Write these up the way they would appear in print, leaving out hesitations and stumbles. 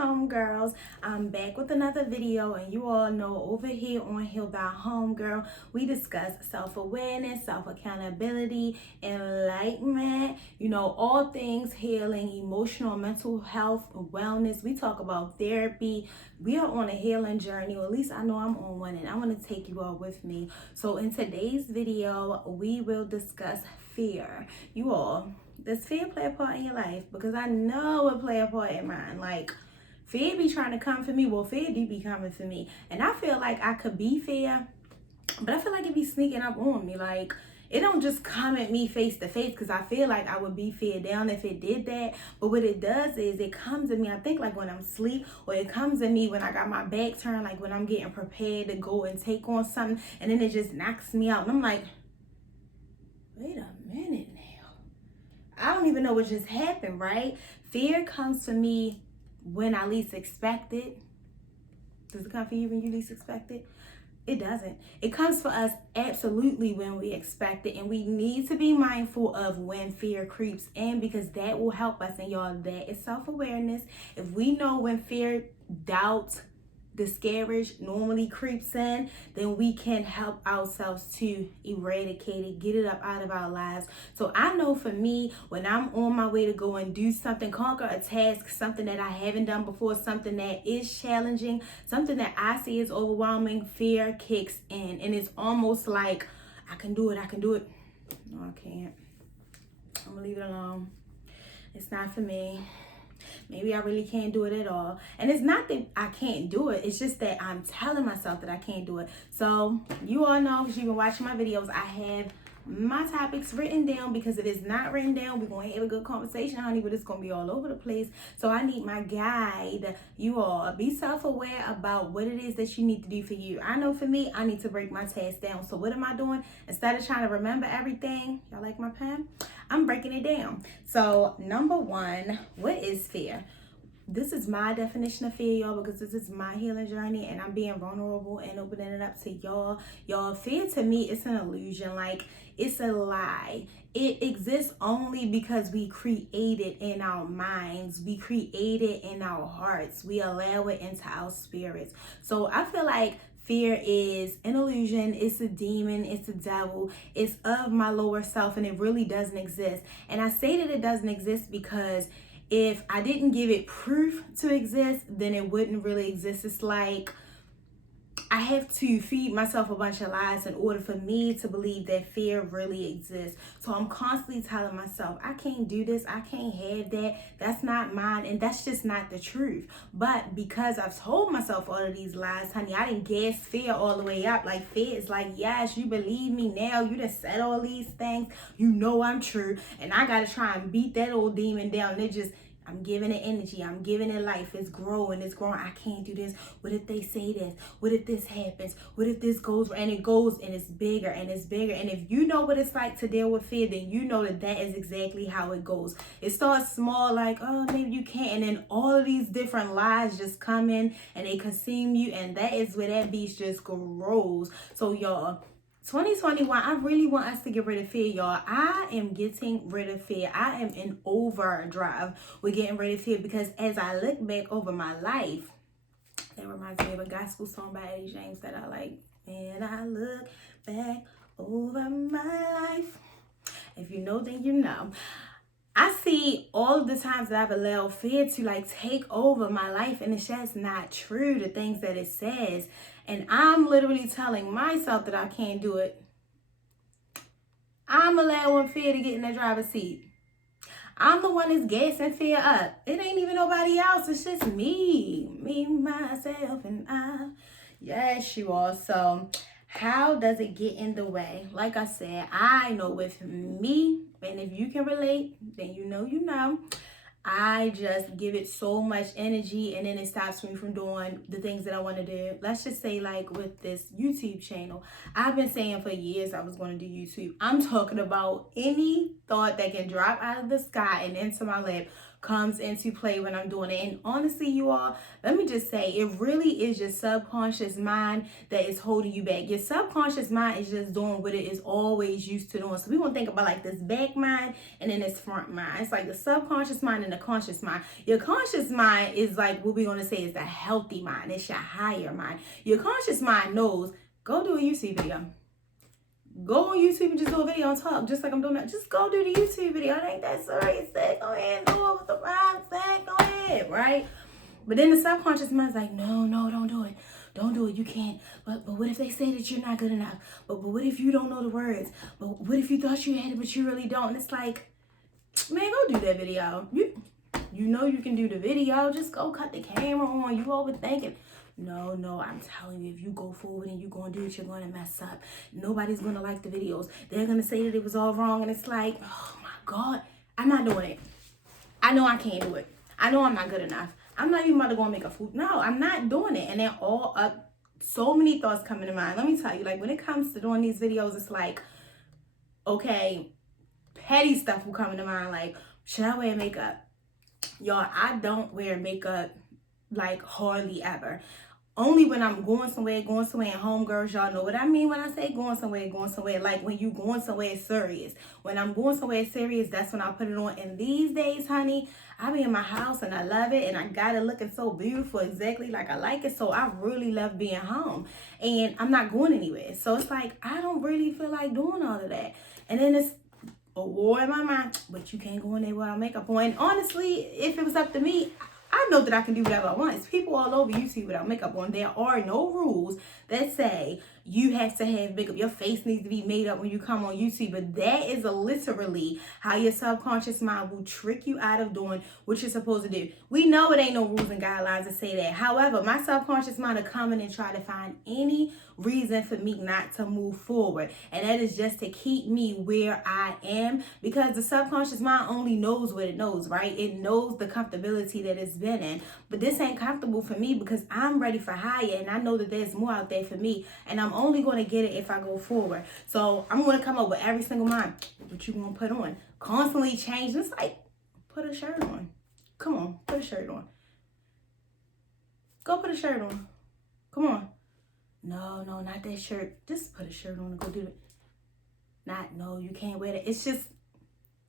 homegirls. I'm back with another video, and you all know over here on Heal Thy Homegirl, we discuss self-awareness, self-accountability, enlightenment, all things healing, emotional, mental health, wellness. We talk about therapy. We are on a healing journey, or at least I know I'm on one, and I want to take you all with me. So in today's video, we will discuss fear. You all, does fear play a part in your life? Because I know it play a part in mine. Like, fear be trying to come for me. Well, fear do be coming for me. And I feel like I could be fear, but I feel like it be sneaking up on me. Like, it don't just come at me face to face, because I feel like I would be fear down if it did that. But what it does is it comes at me, I think, like when I'm asleep, or it comes at me when I got my back turned, like when I'm getting prepared to go and take on something, and then it just knocks me out. And I'm like, wait a minute now. I don't even know what just happened, right? Fear comes to me when I least expect it. Does it come for you when you least expect it? It doesn't. It comes for us absolutely when we expect it, and we need to be mindful of when fear creeps in, because that will help us. And y'all, that is self-awareness. If we know when fear, doubt, discouraged normally creeps in, then we can help ourselves to eradicate it, get it up out of our lives. So I know for me, when I'm on my way to go and do something, conquer a task, something that I haven't done before, something that is challenging, something that I see is overwhelming, fear kicks in, and it's almost like, I can do it. No, I can't. I'm gonna leave it alone. It's not for me. Maybe I really can't do it at all. And it's not that I can't do it. It's just that I'm telling myself that I can't do it. So you all know, because you've been watching my videos, I have my topics written down, because if it's not written down, we're going to have a good conversation, honey, but it's going to be all over the place. So I need my guide. You all be self-aware about what it is that you need to do for you. I know for me, I need to break my task down. So what am I doing? Instead of trying to remember everything, y'all like my pen? I'm breaking it down. So number one, what is fear? This is my definition of fear, y'all, because this is my healing journey, and I'm being vulnerable and opening it up to y'all. Y'all, fear to me, it's an illusion. Like, it's a lie. It exists only because we create it in our minds. We create it in our hearts. We allow it into our spirits. So I feel like fear is an illusion. It's a demon. It's a devil. It's of my lower self, and it really doesn't exist. And I say that it doesn't exist because if I didn't give it proof to exist, then it wouldn't really exist. It's like I have to feed myself a bunch of lies in order for me to believe that fear really exists. So I'm constantly telling myself, I can't do this, I can't have that, that's not mine, and that's just not the truth. But because I've told myself all of these lies, honey, I didn't gas fear all the way up. Like, fear is like, yes, you believe me now, you done said all these things, you know I'm true, and I gotta try and beat that old demon down. And it just, I'm giving it energy. I'm giving it life. It's growing. I can't do this. What if they say this? What if this happens? What if this goes? And it goes, and it's bigger and it's bigger. And if you know what it's like to deal with fear, then you know that that is exactly how it goes. It starts small, like, oh, maybe you can't. And then all of these different lies just come in and they consume you. And that is where that beast just grows. So y'all, 2021, I really want us to get rid of fear, y'all. I am getting rid of fear. I am in overdrive with getting rid of fear, because as I look back over my life, that reminds me of a gospel song by Eddie James that I like. And I look back over my life. If you know, then you know. I see all of the times that I've allowed fear to like take over my life, and it's just not true, the things that it says. And I'm literally telling myself that I can't do it. I'm allowing fear to get in the driver's seat. I'm the one that's gassing fear up. It ain't even nobody else. It's just me, myself, and I. Yes, you are. So how does it get in the way? Like I said, I know with me, and if you can relate, then you know. I just give it so much energy, and then it stops me from doing the things that I want to do. Let's just say, like with this YouTube channel, I've been saying for years I was going to do YouTube. I'm talking about any thought that can drop out of the sky and into my lap comes into play when I'm doing it. And honestly, you all, let me just say, it really is your subconscious mind that is holding you back. Your subconscious mind is just doing what it is always used to doing. So we want to think about like this back mind and then this front mind. It's like the subconscious mind and the conscious mind. Your conscious mind is like what we're going to say is the healthy mind. It's your higher mind. Your conscious mind knows, go do a YouTube video. Go on YouTube and just do a video and talk, just like I'm doing that. Just go do the YouTube video. It ain't that serious. Go ahead and do it with the rhyme. Go ahead, right? But then the subconscious mind's like, no, don't do it. Don't do it. You can't. But what if they say that you're not good enough? But what if you don't know the words? But what if you thought you had it, but you really don't? And it's like, man, go do that video. You know you can do the video. Just go cut the camera on. You overthinking. No, I'm telling you, if you go forward and you're going to do it, you're going to mess up. Nobody's going to like the videos. They're going to say that it was all wrong. And it's like, oh my God, I'm not doing it. I know I can't do it. I know I'm not good enough. I'm not even about to go and make a food. No, I'm not doing it. And they're all up. So many thoughts coming to mind. Let me tell you, like when it comes to doing these videos, it's like, okay, petty stuff will come to mind. Like, should I wear makeup? Y'all, I don't wear makeup like hardly ever. Only when I'm going somewhere and homegirls, y'all know what I mean when I say going somewhere, like when you going somewhere serious. When I'm going somewhere serious, that's when I put it on. And these days, honey, I be in my house and I love it and I got it looking so beautiful, exactly like I like it. So I really love being home and I'm not going anywhere. So it's like, I don't really feel like doing all of that. And then it's a war in my mind, but you can't go in there without makeup on. And honestly, if it was up to me, I know that I can do whatever I want. It's people all over YouTube without makeup on. There are no rules that say you have to have makeup. Your face needs to be made up when you come on YouTube. But that is literally how your subconscious mind will trick you out of doing what you're supposed to do. We know it ain't no rules and guidelines that say that. However, my subconscious mind will come in and try to find any reason for me not to move forward. And that is just to keep me where I am, because the subconscious mind only knows what it knows, right? It knows the comfortability that it's been in. But this ain't comfortable for me because I'm ready for higher and I know that there's more out there for me. And I'm only going to get it if I go forward. So I'm going to come up with every single mind. What you going to put on? Constantly change. It's like, put a shirt on. Come on, put a shirt on. Go put a shirt on. Come on. No, not that shirt. Just put a shirt on and go do it. No, you can't wear that. It's just,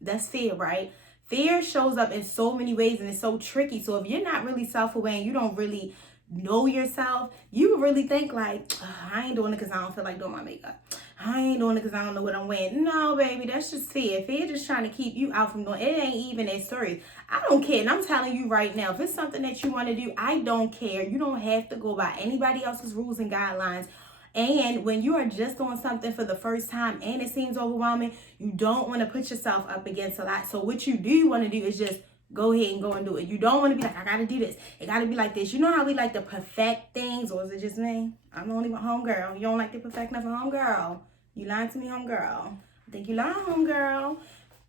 that's fear, right? Fear shows up in so many ways and it's so tricky. So if you're not really self-aware and you don't really know yourself, you really think like, I ain't doing it because I don't feel like doing my makeup. I ain't doing it because I don't know what I'm wearing. No, baby, that's just fear. Fear just trying to keep you out from doing it. It ain't even that serious. I don't care. And I'm telling you right now, if it's something that you want to do, I don't care. You don't have to go by anybody else's rules and guidelines. And when you are just doing something for the first time and it seems overwhelming, you don't want to put yourself up against a lot. So what you do want to do is just go ahead and go and do it. You don't want to be like, I got to do this. It got to be like this. You know how we like to perfect things? Or is it just me? I'm the only homegirl. You don't like to perfect nothing, homegirl. You lying to me, homegirl. I think you lying, homegirl.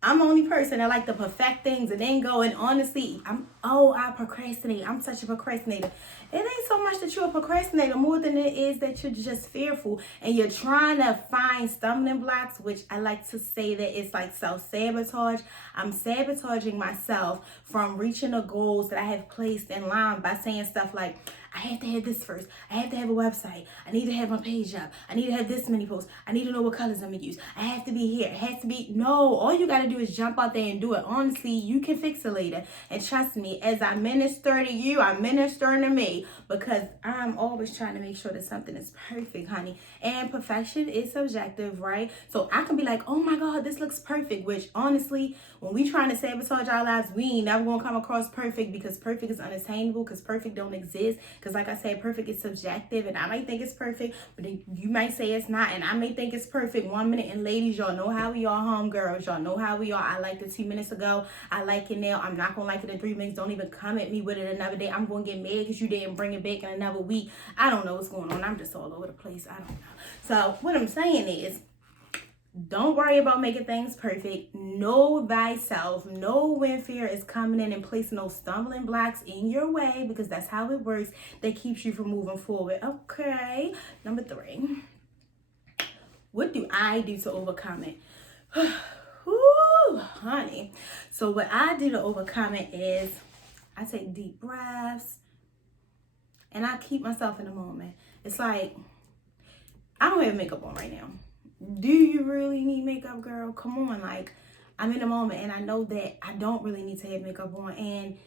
I'm the only person that like to perfect things and then go. And honestly, I procrastinate. I'm such a procrastinator. It ain't so much that you're a procrastinator more than it is that you're just fearful and you're trying to find stumbling blocks, which I like to say that it's like self-sabotage. I'm sabotaging myself from reaching the goals that I have placed in line by saying stuff like, I have to have this first. I have to have a website. I need to have my page up. I need to have this many posts. I need to know what colors I'm going to use. I have to be here. It has to be. No, all you got to do is jump out there and do it. Honestly, you can fix it later. And trust me, as I minister to you, I'm ministering to me because I'm always trying to make sure that something is perfect, honey. And perfection is subjective, right? So I can be like, oh my God, this looks perfect, which honestly, when we trying to sabotage our lives, we ain't never going to come across perfect because perfect is unattainable because perfect don't exist. Because like I said, perfect is subjective and I might think it's perfect, but then you might say it's not. And I may think it's perfect 1 minute. And ladies, y'all know how we are, homegirls. Y'all know how we are. I liked it 2 minutes ago. I like it now. I'm not going to like it in 3 minutes. Don't even come at me with it another day. I'm going to get mad because you didn't bring it back in another week. I don't know what's going on. I'm just all over the place. I don't know. So what I'm saying is, don't worry about making things perfect. Know thyself. Know when fear is coming in and placing those stumbling blocks in your way because that's how it works. That keeps you from moving forward. Okay. Number 3. What do I do to overcome it? Whew. Whew, honey. So what I do to overcome it is I take deep breaths and I keep myself in the moment. It's like, I don't have makeup on right now. Do you really need makeup, girl? Come on, like, I'm in the moment and I know that I don't really need to have makeup on, and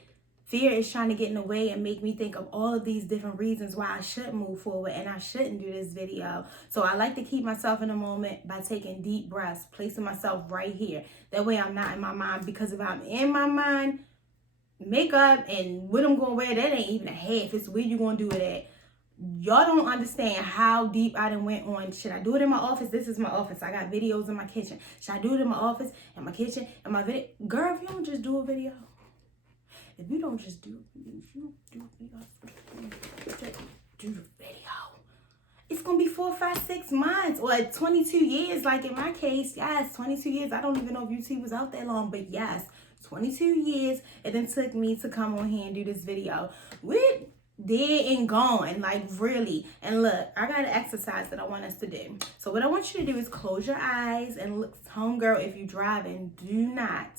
fear is trying to get in the way and make me think of all of these different reasons why I should move forward and I shouldn't do this video. So I like to keep myself in the moment by taking deep breaths, placing myself right here. That way I'm not in my mind, because if I'm in my mind, makeup and what I'm going to wear, that ain't even a half. It's where you going to do it at. Y'all don't understand how deep I done went on. Should I do it in my office? This is my office. I got videos in my kitchen. Should I do it in my office, in my kitchen, in my video? Girl, if you don't just do a video, if you don't just do the video, it's going to be 4, 5, 6 months or 22 years. Like in my case, yes, 22 years. I don't even know if UT was out that long, but yes, 22 years it then took me to come on here and do this video. With dead and gone, like really. And look, I got an exercise that I want us to do. So what I want you to do is close your eyes and look. Homegirl, if you're driving, do not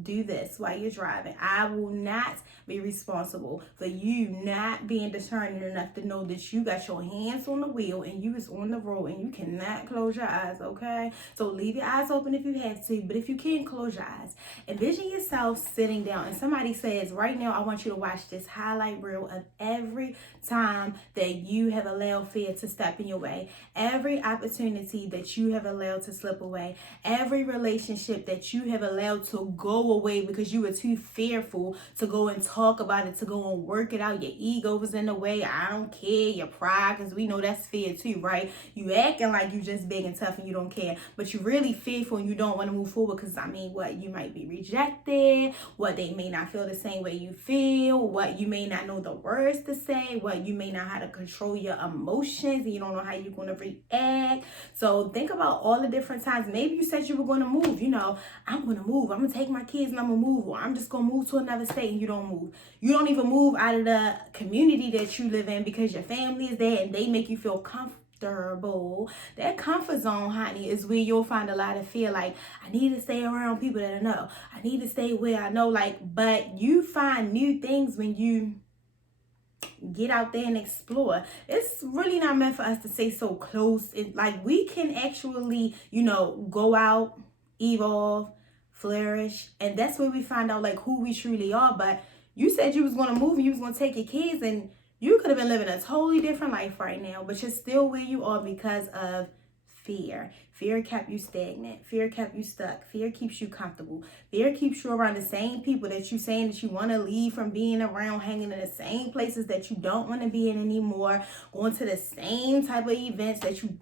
do this while you're driving. I will not be responsible for you not being discerning enough to know that you got your hands on the wheel and you is on the road and you cannot close your eyes, okay? So leave your eyes open if you have to, but if you can, close your eyes. Envision yourself sitting down and somebody says, right now, I want you to watch this highlight reel of every time that you have allowed fear to step in your way, every opportunity that you have allowed to slip away, every relationship that you have allowed to go away because you were too fearful to go and talk about it, to go and work it out. Your ego was in the way. I don't care. Your pride, because we know that's fear too, right? You acting like you just big and tough and you don't care, but you're really fearful and you don't want to move forward because, I mean, what? You might be rejected, what? They may not feel the same way you feel, what? You may not know the words to say, what? You may not know how to control your emotions and you don't know how you're going to react. So think about all the different times. Maybe you said you were going to move. You know, I'm going to move. I'm going to take my kids and I'm going to move, or I'm just going to move to another state, and you don't move. You don't even move out of the community that you live in because your family is there and they make you feel comfortable. That comfort zone, honey, is where you'll find a lot of fear. Like, I need to stay around people that I know. I need to stay where I know. Like, but you find new things when you get out there and explore. It's really not meant for us to stay so close. Like, we can actually, you know, go out, evolve, flourish, and that's where we find out like who we truly are. But you said you was going to move and you was going to take your kids, and you could have been living a totally different life right now, but you're still where you are because of fear. Fear kept you stagnant. Fear kept you stuck. Fear keeps you comfortable. Fear keeps you around the same people that you saying that you want to leave from being around, hanging in the same places that you don't want to be in anymore, going to the same type of events that you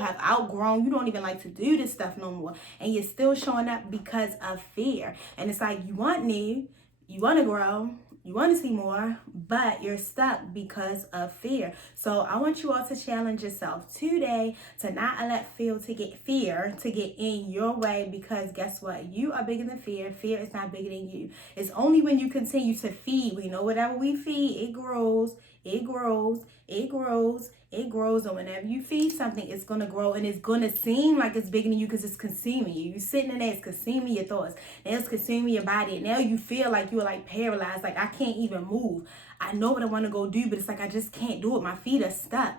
have outgrown. You don't even like to do this stuff no more, and you're still showing up because of fear. And it's like, you want new, you want to grow, you want to see more, but you're stuck because of fear. So I want you all to challenge yourself today to not let fear to get in your way, because guess what? You are bigger than fear. Fear is not bigger than you. It's only when you continue to feed. We know whatever we feed, it grows, it grows, it grows, it grows. And whenever you feed something, it's going to grow, and it's going to seem like it's bigger than you because it's consuming you. You're sitting in there, it's consuming your thoughts. Now it's consuming your body. And now you feel like you're like paralyzed. Like, I can't even move. I know what I want to go do, but it's like I just can't do it. My feet are stuck.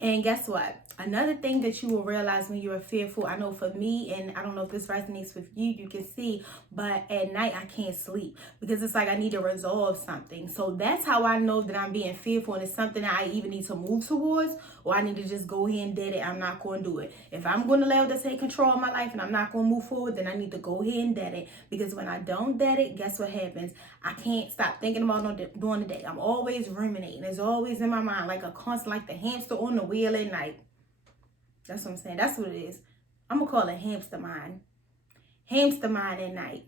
And guess what? Another thing that you will realize when you're fearful, I know for me, and I don't know if this resonates with you, you can see, but at night I can't sleep because it's like I need to resolve something. So that's how I know that I'm being fearful, and it's something that I either need to move towards or I need to just go ahead and dead it. I'm not going to do it. If I'm going to allow it to take control of my life and I'm not going to move forward, then I need to go ahead and dead it, because when I don't dead it, guess what happens? I can't stop thinking about during the day. I'm always ruminating. It's always in my mind, like a constant, like the hamster on the wheel at night. That's what I'm saying. That's what it is. I'm going to call it hamster mind. Hamster mind at night.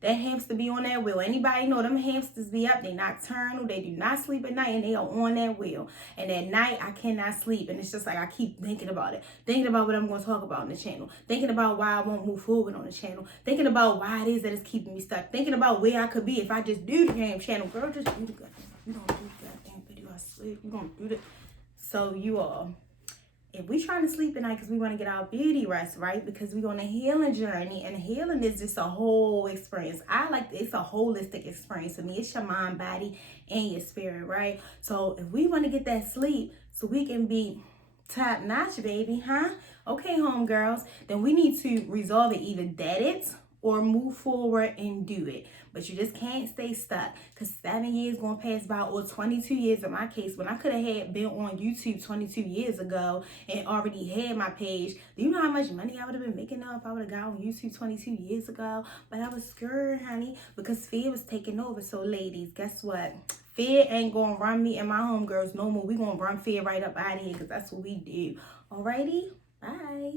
That hamster be on that wheel. Anybody know them hamsters be up? They nocturnal. They do not sleep at night, and they are on that wheel. And at night, I cannot sleep. And it's just like I keep thinking about it. Thinking about what I'm going to talk about on the channel. Thinking about why I won't move forward on the channel. Thinking about why it is that it's keeping me stuck. Thinking about where I could be if I just do the damn channel. Girl, just do the goddamn. You don't do the goddamn video. I swear. You don't do that. So you all, if we trying to sleep at night because we want to get our beauty rest, right? Because we're on a healing journey, and healing is just a whole experience. It's a holistic experience for me. It's your mind, body, and your spirit, right? So if we want to get that sleep so we can be top notch, baby, huh? Okay, homegirls, then we need to resolve it, either dead it or move forward and do it. But you just can't stay stuck, because 7 years gonna pass by, or 22 years in my case, when I could have had been on YouTube 22 years ago and already had my page. Do you know how much money I would have been making now if I would have got on YouTube 22 years ago? But I was scared, honey, because fear was taking over. So ladies, guess what? Fear ain't gonna run me and my homegirls no more. We gonna run fear right up out of here, because that's what we do. Alrighty, bye.